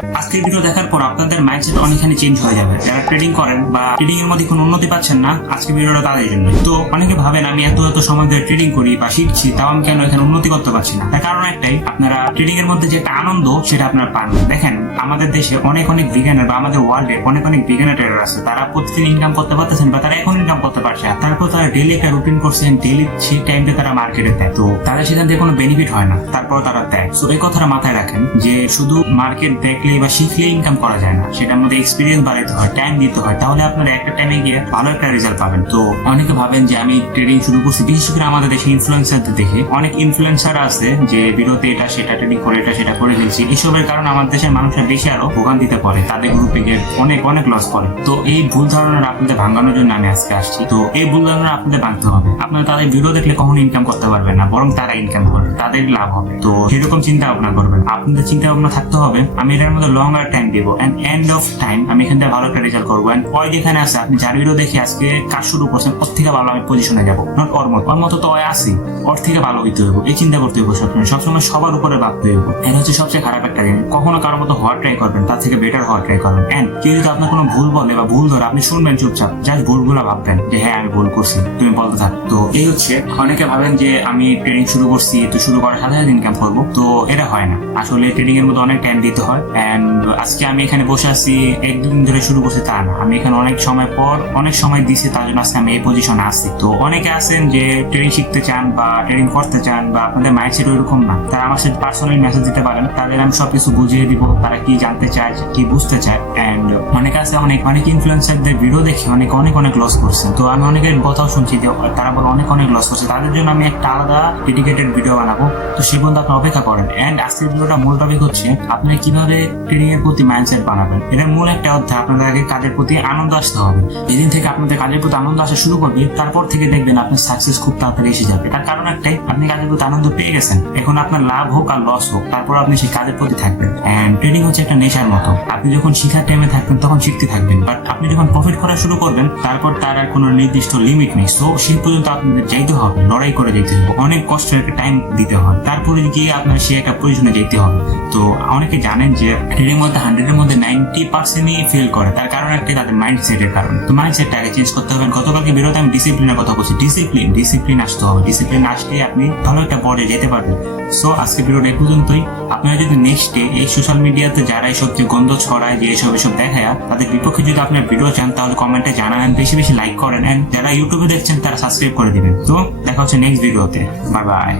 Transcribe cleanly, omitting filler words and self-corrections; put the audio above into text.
আজকের ভিডিও দেখার পর আপনাদের মাইন্ডসেট অনেকখানি চেঞ্জ হয়ে যাবে। যারা ট্রেডিং করেন বা ট্রেডিং এর মধ্যে কোনো উন্নতি পাচ্ছেন না, আজকের ভিডিওটা তাদের জন্য। তো অনেকে ভাবেন আমি এত সময় ধরে ট্রেডিং করি বা শিখছি, তাও আমি কেন এখানে উন্নতি করতে পারছি না। তার কারণ একটাই, আপনারা ট্রেডিং এর মধ্যে যে একটা আনন্দ সেটা আপনারা পান না। দেখেন, আমাদের দেশে অনেক বিগিনার বা আমাদের ওয়ার্ল্ডে অনেক বিগিনার ট্রেডার আছে। তারা প্রতিদিন ইনকাম করতে পারতেছেন বা তারা এখন ইনকাম করতে পারছে। তারপর তারা ডেইলি একটা রুটিন করছেন, ডেইলি সেই টাইমটা তারা মার্কেটে দেয়, তো তারা সেখান থেকে কোনো বেনিফিট হয় না, তারপর তারা দেয়। তো এই কথাটা মাথায় রাখেন যে শুধু মার্কেট দেখলেই বা শিখলেই ইনকাম করা যায় না, সেটার মধ্যে এক্সপিরিয়েন্স বাড়াতে হয়, টাইম দিতে হয়, তাহলে আপনারা একটা টাইমে গিয়ে ভালো একটা রেজাল্ট পাবেন। তো অনেকে ভাবেন যে আমি ট্রেডিং শুরু করছি, বিশেষ করে আমাদের দেশে ইনফ্লুয়েন্সারদের দেখে। অনেক ইনফ্লুয়েন্সার আছে যে ভিডিওতে এটা সেটা ট্রেডিং করে এটা সেটা করে ফেলছি। এসবের কারণে আমাদের দেশের মানুষের বেশি আরো ভোগান্তিতে পড়ে, তাদের গ্রুপে গিয়ে অনেক লস করে। তো এই ভুল ধারণা আপনাদের ভাঙানোর জন্য আমি আজকে আসছি। তো এই ভুল ধারণা আপনাদের ভাঙতে হবে। আপনারা তাদের ভিডিও দেখলে কখনো ইনকাম করতে পারবেন না, বরং তারা ইনকাম করবে, তাদের লাভ হবে। তো সেরকম চিন্তা ভাবনা করবেন। আপনাদের চিন্তা ভাবনা থাকতে হবে আমি এটার মধ্যে লঙ্গার টাইম দিব, এন্ড এন্ড অফ টাইম আমি এখান থেকে ভালো একটা রেজাল্ট করবো। এন্ড ওই যেখানে আছে, আপনি যার ভিডিও দেখে আজকে কাজ শুরু করছেন, ওর থেকে ভালো আমি পজিশনে যাবো, নট ওর মতো তো আসি, ওর থেকে ভালো হইতে হইব, এই চিন্তা করতে হইব। সবসময় সবার উপরে ভাবতে হইব। এটা হচ্ছে সবচেয়ে খারাপ একটা জিনিস। কখনো কারোর মতো হওয়ার ট্রাই করবেন, তার থেকে বেটার হওয়ার ট্রাই করবেন। এন্ড কেউ যদি আপনার কোনো ভুল বলে বা ভুল ধরে, আপনি শুনবেন চুপচাপ, জাস্ট ভুলগুলো ভাববেন যে হ্যাঁ আমি ভুল করছি, তুমি বলতে থাক। তো এই হচ্ছে, অনেকে ভাবেন যে আমি ট্রেডিং শুরু করছি, তো শুরু করার সাথে সাথে ইনকাম করবো, তো এটা হয় না। আসলে ট্রেডিং এর মধ্যে অনেক টাইম দিতে হয়। এন্ড আজকে আমি এখানে বসে আছি, একদিন ধরে শুরু করছি তা না, আমি এখানে অনেক সময় পর অনেক সময় দিছি, তার জন্য আজকে আমি এই পজিশনে আসছি। তো অনেকে আছেন যে ট্রেডিং শিখতে চান বা ট্রেডিং করতে চান, বা আপনাদের মাইন্ডসেট ওইরকম না, তারা আমার সাথে পার্সোনালি মেসেজ দিতে পারেন, তাদের আমি সবকিছু বুঝিয়ে দিব, তারা কি জানতে চায়, কি বুঝতে চায়। এন্ড অনেক আছে, অনেক ইনফ্লুয়েন্সারদের ভিডিও দেখে অনেক লস করছে। তো আমি অনেকের কথাও শুনছি যে তারা বলে অনেক লস করছে, তাদের জন্য আমি একটা আলাদা ডেডিকেটেড ভিডিও বানাবো। তো সেই পর্যন্ত আপনি অপেক্ষা করেন। এন্ড আজকের ভিডিওটা মূল টপিক হচ্ছে আপনি কিভাবে ট্রেডিং এর প্রতি মাইন্ডসেট বানাবেন। এটার মূল একটা অধ্যায়, আপনাদের আগে কাজের প্রতি আনন্দ আসতে হবে। যেদিন থেকে আপনাদের কাজের প্রতি আনন্দ আসা শুরু করবে, তারপর থেকে দেখবেন আপনার সাকসেস খুব তাড়াতাড়ি এসে যাবে। তার কারণ একটাই, আপনি কাজের প্রতি আনন্দ পেয়ে গেছেন, এখন আপনার লাভ হোক আর লস হোক, তারপর আপনি সেই কাজের প্রতি থাকবেন। এন্ড ট্রেডিং হচ্ছে একটা নেশার মতো, আপনি যখন শিখার টাইমে থাকবেন তখন শিখতে থাকবেন, বাট আপনি যখন প্রফিট করা শুরু করবেন, তারপর তার আর কোনো নির্দিষ্ট লিমিট নেই। তো সেই পর্যন্ত আপনাদের যাইতে হবে, লড়াই করে যেতে হবে, অনেক কষ্টের একটা টাইম দিতে হবে, তারপরে গিয়ে আপনার সে একটা পজিশনে যেতে হবে। তো অনেকে জানেন যে ট্রেডিং মধ্যে 100 এর মধ্যে 90%ই ফেল করে, তার কারণ একটাই, তাদের মাইন্ডসেটের কারণ। তো মাইন্ডসেটটা আগে চেঞ্জ করতে হবে। গতকালকে ভিডিওতে আমি ডিসিপ্লিনের কথা বলছি, ডিসিপ্লিন আসতে হবে। ডিসিপ্লিন আসলে আপনি ভালো একটা পর্যায়ে যেতে পারবেন। সো আজকে ভিডিওটা এই পর্যন্তই। আপনারা যদি নেক্সটে এই সোশ্যাল মিডিয়াতে যারা এইসব যে গন্ধ ছড়ায়, যে এসব দেখায়, তাদের বিপক্ষে যদি আপনার ভিডিও চান, তাহলে কমেন্টে জানান, বেশি লাইক করেন, এন্ড যারা ইউটিউবে দেখছেন তারা সাবস্ক্রাইব করে দিবেন। তো দেখা হচ্ছে নেক্সট ভিডিওতে। Bye bye.